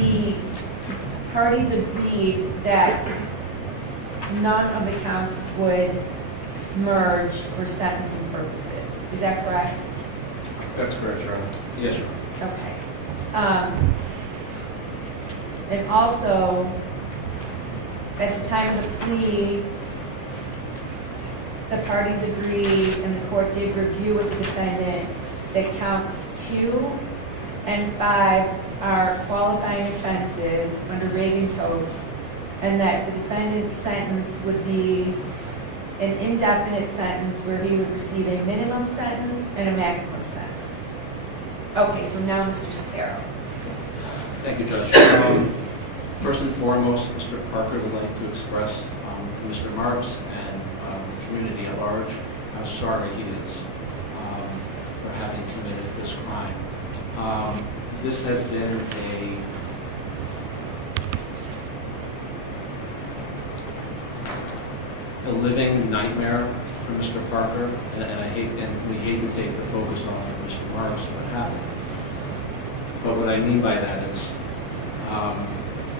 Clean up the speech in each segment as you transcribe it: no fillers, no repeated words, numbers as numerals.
the parties agreed that none of the counts would merge for sentencing purposes. Is that correct? That's correct, Your Honor. Yes, Your Honor. Okay. And also, at the time of the plea, the parties agreed, and the court did review with the defendant, that counts 2 and 5 are qualifying offenses under Reagan-Tokes, and that the defendant's sentence would be an indefinite sentence where he would receive a minimum sentence and a maximum sentence. Okay, so now Mr. Sparrow. Thank you, Judge. First and foremost, Mr. Parker would like to express to Mr. Marks and the community at large how sorry he is for having committed this crime. This has been a living nightmare for Mr. Parker, and we hate to take the focus off of Mr. Marks and what happened. But what I mean by that is,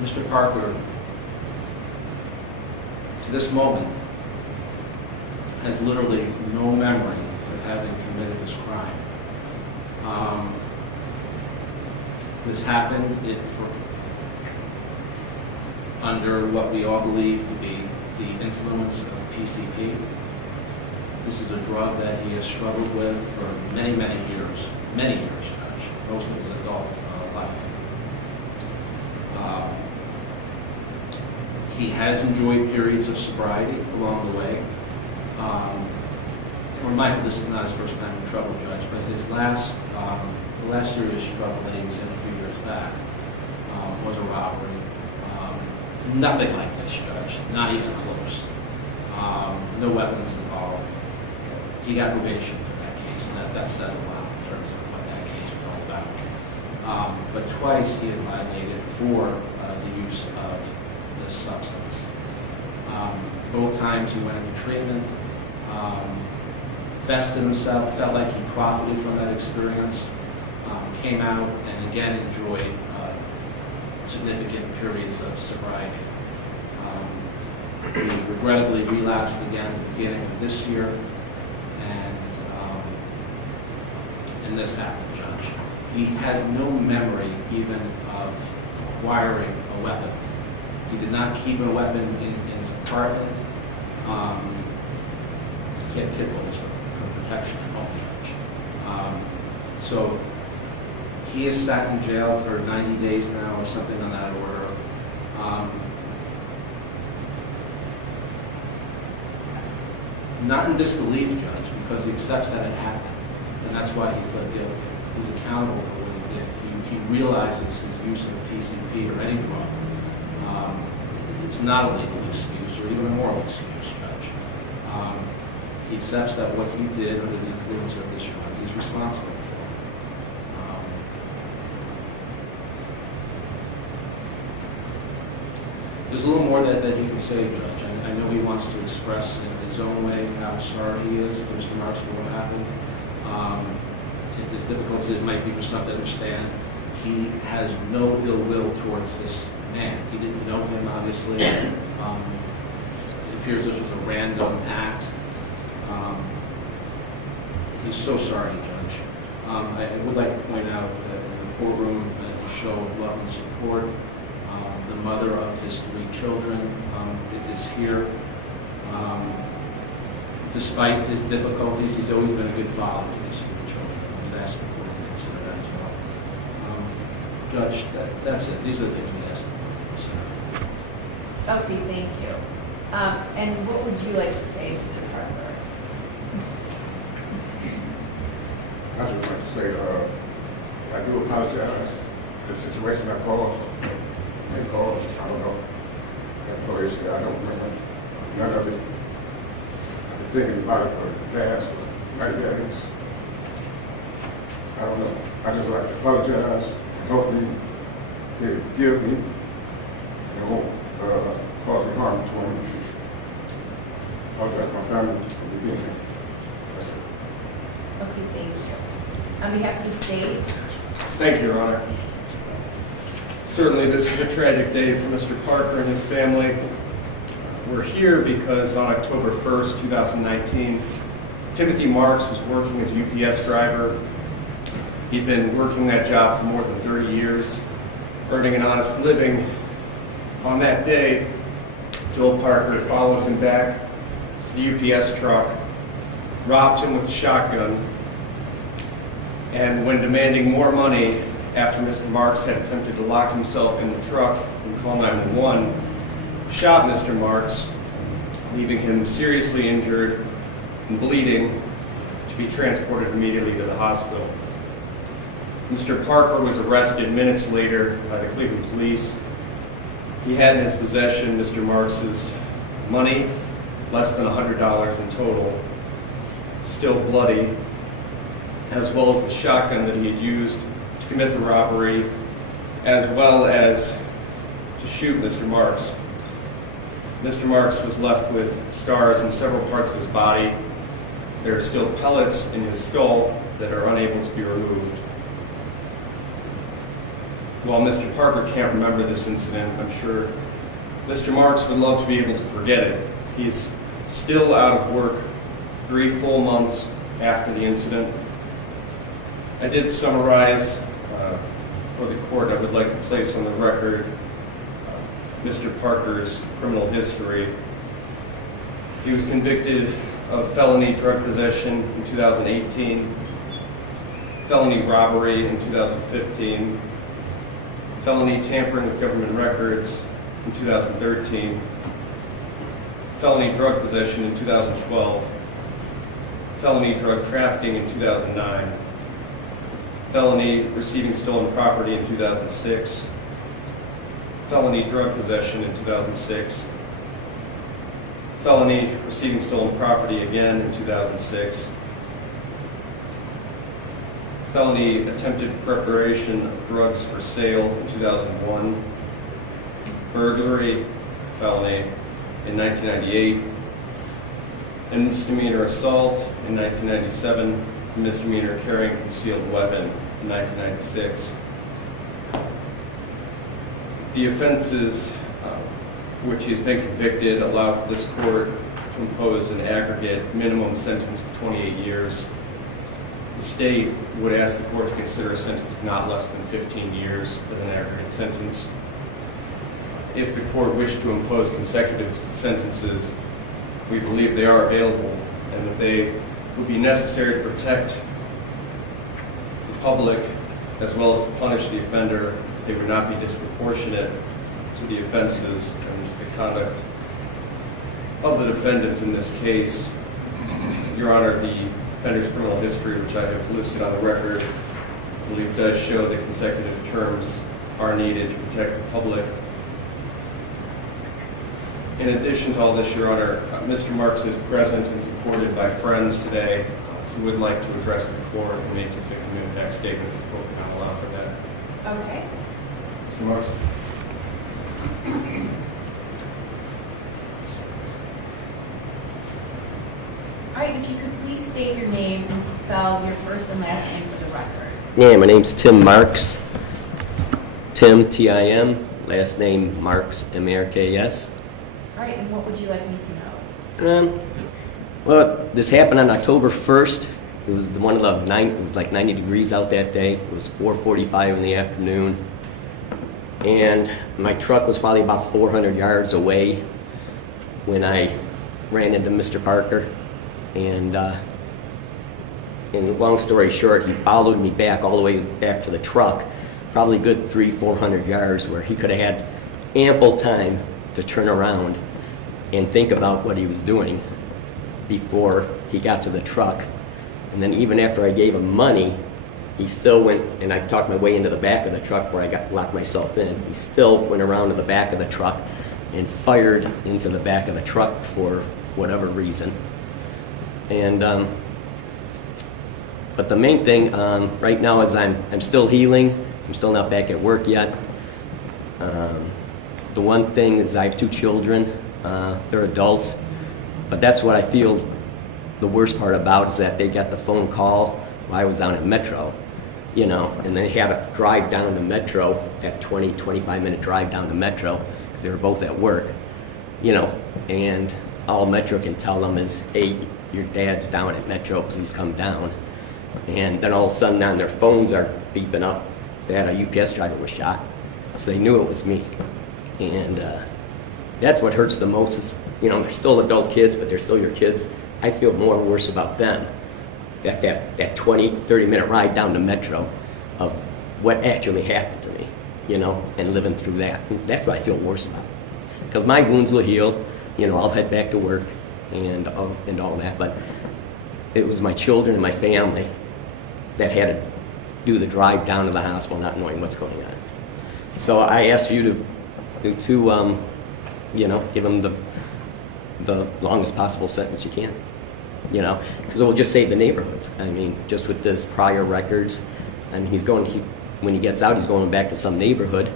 Mr. Parker, to this moment, has literally no memory of having committed this crime. This happened under what we all believe to be the influence of PCP. This is a drug that he has struggled with for many, many years, Judge, most of his adult life. He has enjoyed periods of sobriety along the way. We're mindful this is not his first time in trouble, Judge, but his the last serious trouble that he was in a few years back was a robbery. Nothing like this, Judge, not even close. No weapons involved. He got probation for that case, and that says a lot in terms of what that case was all about. But twice he had violated for the use of this substance. Both times he went into treatment, vested himself, felt like he profited from that experience, came out and again enjoyed significant periods of sobriety. He regrettably relapsed again at the beginning of this year, and this happened, Judge. He has no memory even of acquiring a weapon. He did not keep a weapon in his apartment. He had pit bulls for protection at home, Judge. So he is sat in jail for 90 days now or something on that order. Not in disbelief, Judge, because he accepts that it happened, and that's why he pled guilty. He's accountable for what he did. He realizes his use of PCP or any drug. It's not a legal excuse or even a moral excuse, Judge. He accepts that what he did under the influence of this drug, he's responsible for. There's a little more that he can say, Judge. I know he wants to express in his own way how sorry he is for Mr. Marks for what happened. As difficult as it might be for some to understand, he has no ill will towards this man. He didn't know him, obviously. It appears this was a random act. He's so sorry, Judge. I would like to point out that in the courtroom, a show of love and support. The mother of his 3 children is here. Despite his difficulties, he's always been a good father to his 3 children. I'm vastly important to consider that as well. Judge, that's it. These are the things we asked him to consider. Okay, thank you. And what would you like to say, Mr. Parker? I just like to say, I do apologize for the situation I caused. I don't know. I don't remember none of it. I've been thinking about it for the past 90 days. I don't know. I just like to apologize. Hopefully, they forgive me and won't cause me harm to one in the future. I apologize to my family from the beginning. That's it. Okay, thank you. On behalf of the state, Thank you, Your Honor. Certainly, this is a tragic day for Mr. Parker and his family. We're here because on October 1st, 2019, Timothy Marks was working as a UPS driver. He'd been working that job for more than 30 years, earning an honest living. On that day, Joel Parker had followed him back to the UPS truck, robbed him with a shotgun, and when demanding more money after Mr. Marks had attempted to lock himself in the truck and call 911, shot Mr. Marks, leaving him seriously injured and bleeding to be transported immediately to the hospital. Mr. Parker was arrested minutes later by the Cleveland police. He had in his possession Mr. Marks's money, less than $100 in total, still bloody, as well as the shotgun that he had used to commit the robbery, as well as to shoot Mr. Marks. Mr. Marks was left with scars in several parts of his body. There are still pellets in his skull that are unable to be removed. While Mr. Parker can't remember this incident, I'm sure Mr. Marks would love to be able to forget it. He's still out of work 3 full months after the incident. I did summarize for the court. I would like to place on the record Mr. Parker's criminal history. He was convicted of felony drug possession in 2018, felony robbery in 2015, felony tampering with government records in 2013, felony drug possession in 2012, felony drug trafficking in 2009, felony receiving stolen property in 2006, felony drug possession in 2006, felony receiving stolen property again in 2006, felony attempted preparation of drugs for sale in 2001, burglary felony in 1998, and misdemeanor assault in 1997, and misdemeanor carrying a concealed weapon in 1996. The offenses for which he's been convicted allow for this court to impose an aggregate minimum sentence of 28 years. The state would ask the court to consider a sentence of not less than 15 years as an aggregate sentence. If the court wished to impose consecutive sentences, we believe they are available and that they would be necessary to protect the public as well as to punish the offender. They would not be disproportionate to the offenses and the conduct of the defendant in this case. Your Honor, the offender's criminal history, which I have listed on the record, I believe does show that consecutive terms are needed to protect the public. In addition to all this, Your Honor, Mr. Marks is present and supported by friends today who would like to address the court and make a victim impact statement if the court would not allow for that. Okay. Mr. Marks? All right, if you could please state your name and spell your first and last name for the record. Yeah, my name's Tim Marks. Tim, T-I-M. Last name Marks, M-A-R-K-S. All right, and what would you like me to know? Well, this happened on October 1st. It was the one of the it was like 90 degrees out that day. It was 4:45 in the afternoon. And my truck was probably about 400 yards away when I ran into Mr. Parker. And long story short, he followed me back all the way back to the truck, probably good 300-400 yards, where he could have had ample time to turn around and think about what he was doing before he got to the truck. And then even after I gave him money, he still went, and I talked my way into the back of the truck where I locked myself in. He still went around to the back of the truck and fired into the back of the truck for whatever reason. And but the main thing right now is I'm still healing. I'm still not back at work yet. The one thing is I have 2 children. They're adults, but that's what I feel the worst part about is that they got the phone call while I was down at Metro. you know, and they had to drive down to Metro, that 20, 25-minute drive down to Metro, because they were both at work, you know, and all Metro can tell them is, hey, your dad's down at Metro, please come down. And then all of a sudden on their phones are beeping up that a UPS driver was shot, so they knew it was me. And that's what hurts the most is, you know, they're still adult kids, but they're still your kids. I feel more worse about them, that 20, 30-minute ride down to Metro of what actually happened to me, you know, and living through that. And that's what I feel worse about. Because my wounds will heal, you know, I'll head back to work and all that, but it was my children and my family that had to do the drive down to the hospital not knowing what's going on. So I asked you to you know, give them the longest possible sentence you can, you know, because it will just save the neighborhoods. I mean, just with this prior records, I mean, when he gets out, he's going back to some neighborhood,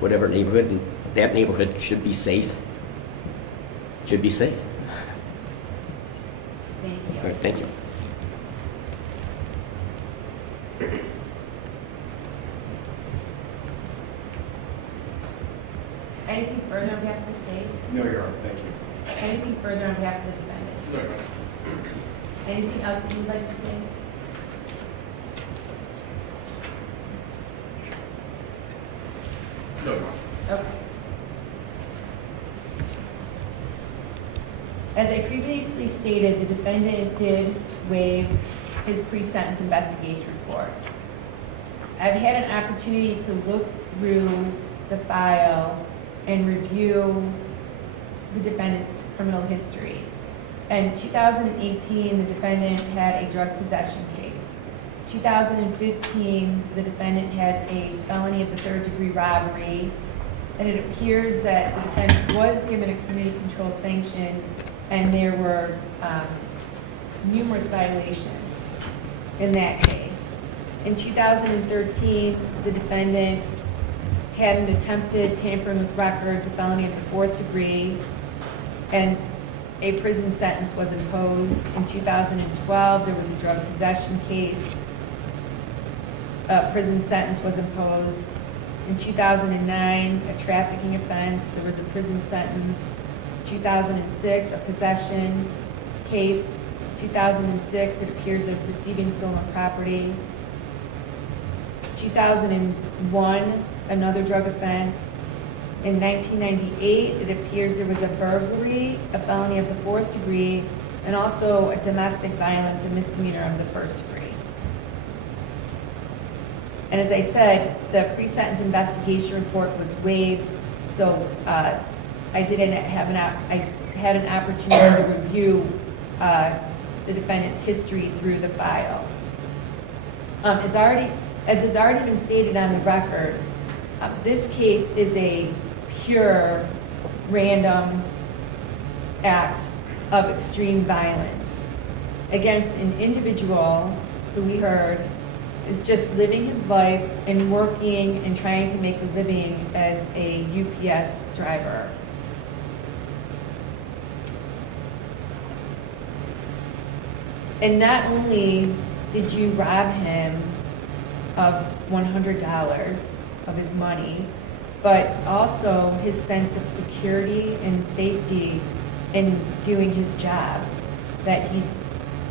whatever neighborhood, and that neighborhood should be safe. Should be safe. Thank you. All right, thank you. Anything further on behalf of the state? No, Your Honor, thank you. Anything further on behalf of the defendant? Anything else that you'd like to say? No, Your Honor. Okay. As I previously stated, the defendant did waive his pre-sentence investigation report. I've had an opportunity to look through the file and review the defendant's criminal history. In 2018, the defendant had a drug possession case. 2015, the defendant had a felony of the third-degree robbery, and it appears that the defendant was given a community control sanction, and there were numerous violations in that case. In 2013, the defendant had an attempted tampering with records, a felony of the fourth degree, and a prison sentence was imposed. In 2012, there was a drug possession case. A prison sentence was imposed. In 2009, a trafficking offense, there was a prison sentence. 2006, a possession case. 2006, it appears of receiving stolen property. 2001, another drug offense. In 1998, it appears there was a burglary, a felony of the fourth degree, and also a domestic violence, a misdemeanor of the first degree. And as I said, the pre-sentence investigation report was waived, so I had an opportunity to review the defendant's history through the file. As has already been stated on the record, this case is a pure random act of extreme violence against an individual who we heard is just living his life and working and trying to make a living as a UPS driver. And not only did you rob him of $100 of his money, but also his sense of security and safety in doing his job that he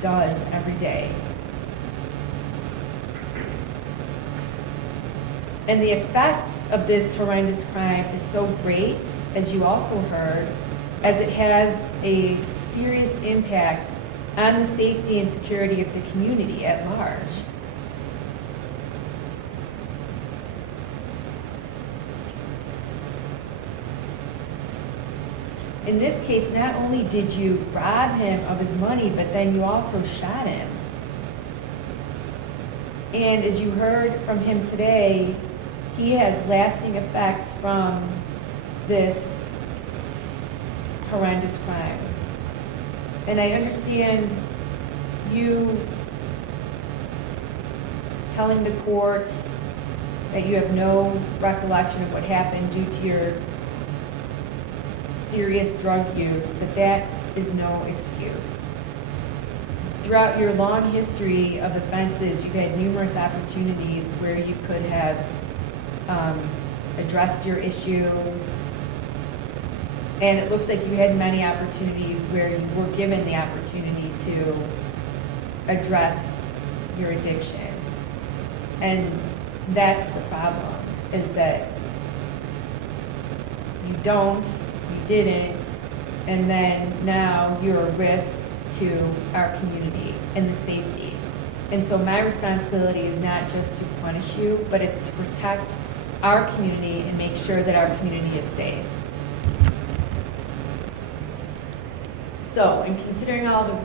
does every day. And the effect of this horrendous crime is so great, as you also heard, as it has a serious impact on the safety and security of the community at large. In this case, not only did you rob him of his money, but then you also shot him. And as you heard from him today, he has lasting effects from this horrendous crime. And I understand you telling the court that you have no recollection of what happened due to your serious drug use, but that is no excuse. throughout your long history of offenses, you've had numerous opportunities where you could have addressed your issue. And it looks like you had many opportunities where you were given the opportunity to address your addiction. And that's the problem, is that you don't, you didn't, and then now you're a risk to our community and the safety. And so my responsibility is not just to punish you, but it's to protect our community and make sure that our community is safe. So, in considering all the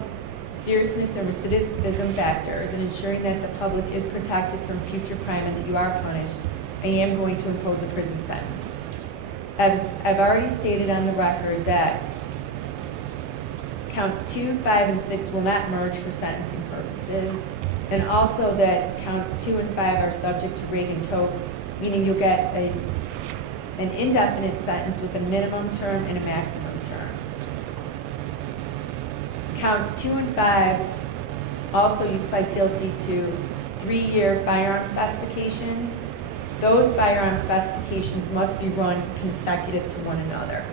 seriousness and recidivism factors and ensuring that the public is protected from future crime and that you are punished, I am going to impose a prison sentence. As I've already stated on the record that counts 2, 5, and 6 will not merge for sentencing purposes, and also that counts 2 and 5 are subject to Reagan-Tokes, meaning you'll get an indefinite sentence with a minimum term and a maximum term. Counts 2 and 5, also you plead guilty to 3-year firearm specifications. Those firearm specifications must be run consecutive to one another.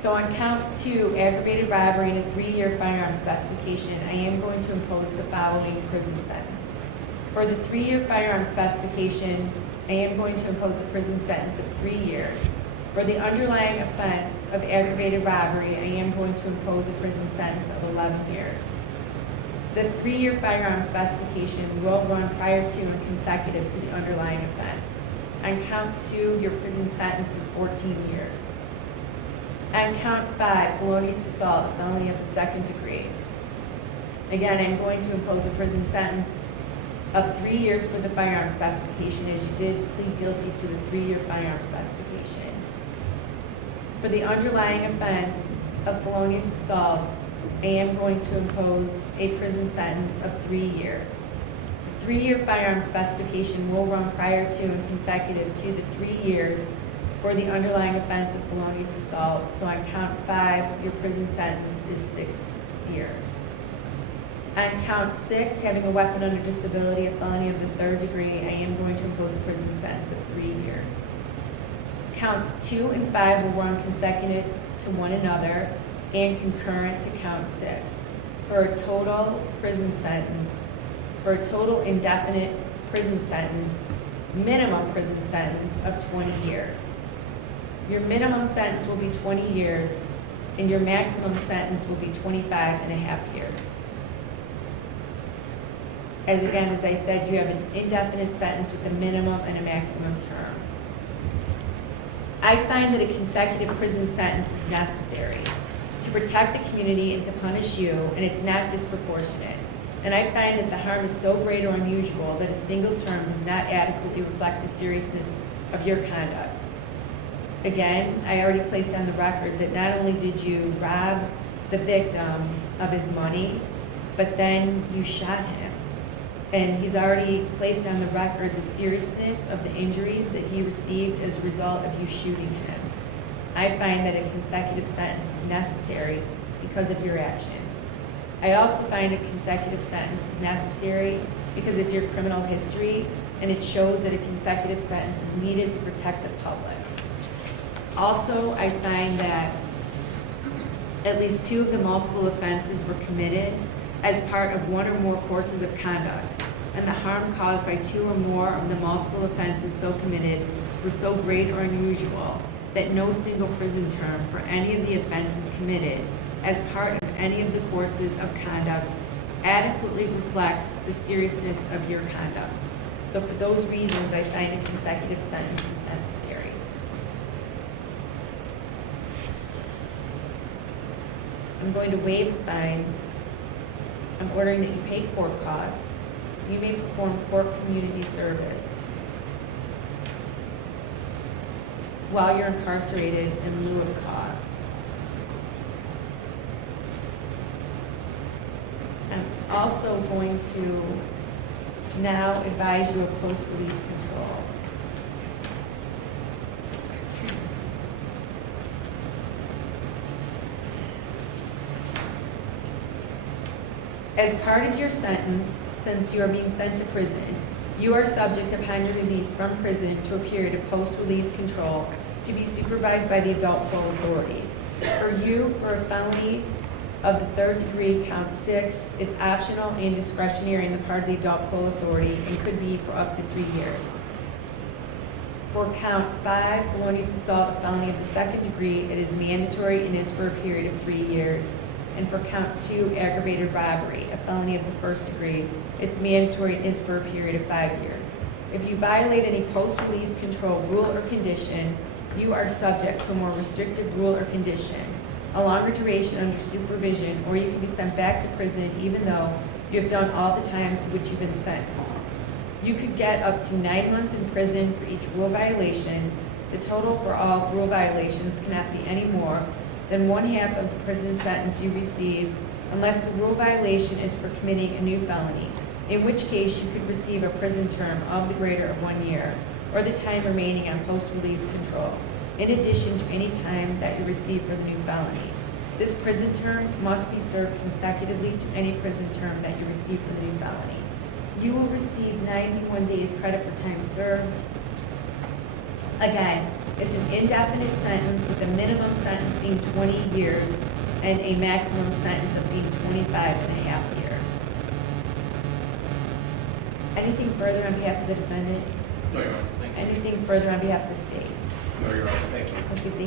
So on count 2, aggravated robbery and a 3-year firearm specification, I am going to impose the following prison sentence. For the 3-year firearm specification, I am going to impose a prison sentence of 3 years. For the underlying offense of aggravated robbery, I am going to impose a prison sentence of 11 years. The 3-year firearm specification will run prior to and consecutive to the underlying offense. On count 2, your prison sentence is 14 years. On count 5, felonious assault, a felony of the second degree. Again, I'm going to impose a prison sentence of 3 years for the firearm specification, as you did plead guilty to the 3-year firearm specification. For the underlying offense of felonious assault, I am going to impose a prison sentence of 3 years. The 3-year firearm specification will run prior to and consecutive to the 3 years for the underlying offense of felonious assault. So on count 5, your prison sentence is 6 years. On count 6, having a weapon under disability, a felony of the 3rd degree, I am going to impose a prison sentence of 3 years. Counts 2 and 5 will run consecutive to one another and concurrent to count 6 for a total prison sentence, for a total indefinite prison sentence, minimum prison sentence of 20 years. Your minimum sentence will be 20 years, and your maximum sentence will be 25 and a half years. As again, as I said, you have an indefinite sentence with a minimum and a maximum term. I find that a consecutive prison sentence is necessary to protect the community and to punish you, and it's not disproportionate. And I find that the harm is so great or unusual that a single term does not adequately reflect the seriousness of your conduct. Again, I already placed on the record that not only did you rob the victim of his money, but then you shot him. And he's already placed on the record the seriousness of the injuries that he received as a result of you shooting him. I find that a consecutive sentence is necessary because of your actions. I also find a consecutive sentence is necessary because of your criminal history, and it shows that a consecutive sentence is needed to protect the public. Also, I find that at least 2 of the multiple offenses were committed as part of 1 or more courses of conduct, and the harm caused by 2 or more of the multiple offenses so committed was so great or unusual that no single prison term for any of the offenses committed as part of any of the courses of conduct adequately reflects the seriousness of your conduct. So for those reasons, I find a consecutive sentence is necessary. I'm going to waive the fine. I'm ordering that you pay court costs. You may perform court community service while you're incarcerated in lieu of costs. I'm also going to now advise you of post-release control. As part of your sentence, since you are being sent to prison, you are subject upon your release from prison to a period of post-release control to be supervised by the adult parole authority. For you, for a felony of the third degree, count 6, it's optional and discretionary on the part of the adult parole authority and could be for up to 3 years. For count 5, felonious assault, a felony of the second degree, it is mandatory and is for a period of 3 years. And for count 2, aggravated robbery, a felony of the first degree, it's mandatory and is for a period of 5 years. If you violate any post-release control rule or condition, you are subject to a more restrictive rule or condition, a longer duration under supervision, or you can be sent back to prison even though you have done all the time to which you've been sentenced. You could get up to 9 months in prison for each rule violation. The total for all rule violations cannot be any more than 1/2 of the prison sentence you receive unless the rule violation is for committing a new felony, in which case you could receive a prison term of the greater of 1 year, or the time remaining on post-release control, in addition to any time that you receive for the new felony. This prison term must be served consecutively to any prison term that you receive for the new felony. You will receive 91 days credit for time served. Again, it's an indefinite sentence with a minimum sentence being 20 years and a maximum sentence of being 25.5 years. Anything further on behalf of the defendant? No, Your Honor. Thank you. Anything further on behalf of the state? No, Your Honor. Thank you. Okay, thank you.